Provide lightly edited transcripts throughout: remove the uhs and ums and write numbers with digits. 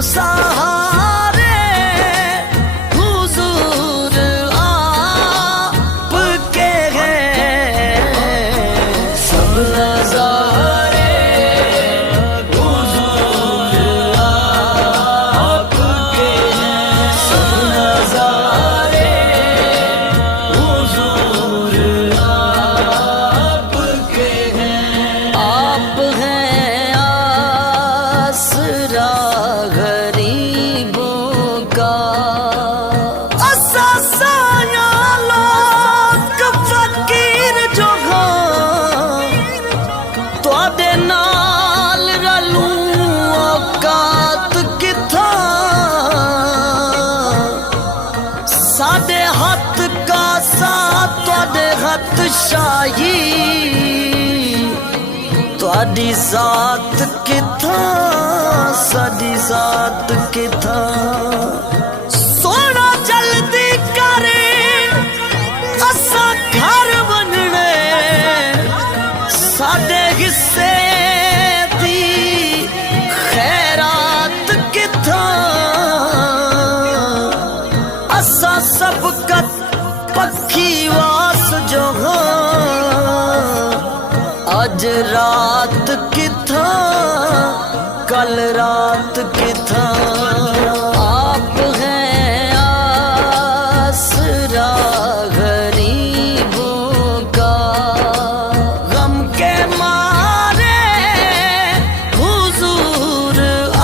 सहारे हुजूर आप के हैं सब नजारे हुजूर आप के हैं सब नजारे हुजूर आप के हैं। आप हैं आसरा गरीबों का असाया लोग फकीर जो तुहाडे नाल रलूं औकात किथा साडे हथ का साथ तुहाडे हथ शाही तुहाडी जात किथा साडी जात किथा सोना जल्दी करे असा घर बनने साडे हिस्से दी खैरात किथा असा सबकत पक्की वास जो आज रात किथा कल रात किथा। आप हैं आसरा गरीबों का गम के मारे हुजूर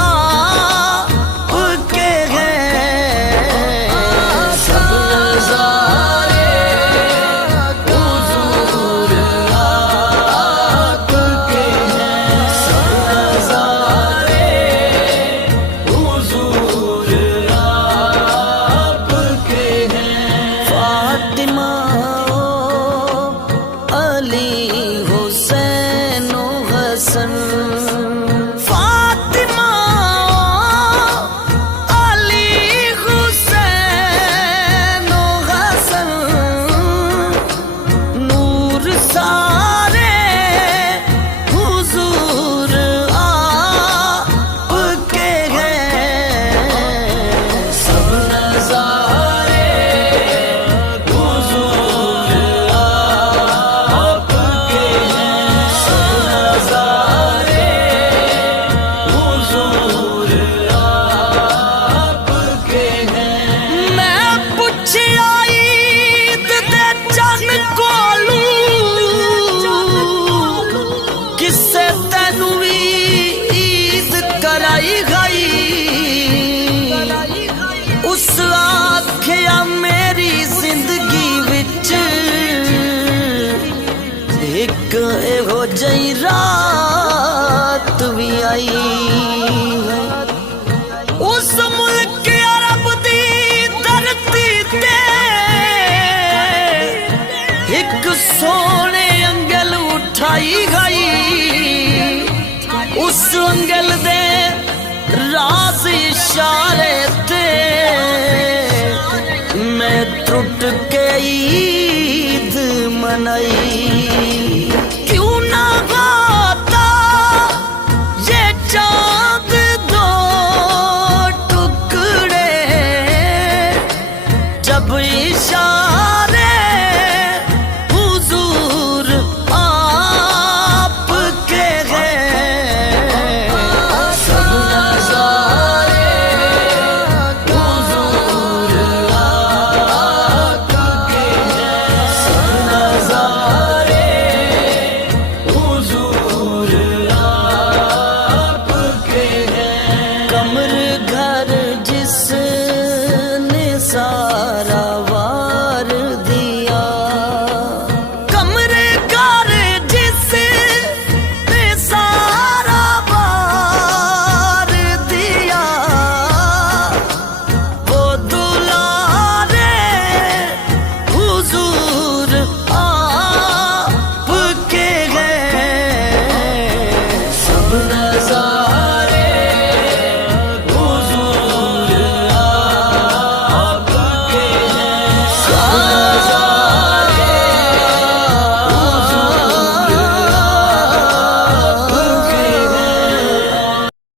आप के हैं सब नजारे हुजूर आप के हैं सब नजारे हुजूर आप के हैं। फातिमा अली हुसैन हसन फातिमा अली हुसैन हसन नूर सारे हुजूर आप के हैं सब नजारे हुजूर आप के हैं सब नजारे हुजूर आप के हैं। मैं पुछया ईद दे चन कोलू किसे तेनू भी ईद कराई गई उस आख्या मेरी जिंदगी विच एक एहो जई रात भी आई उस मुल्क अरब दी धरती ते एक सोने अंगल उठाई गई उस अंगल दे राज इशारे ते मैं टूट के ईद मनाई।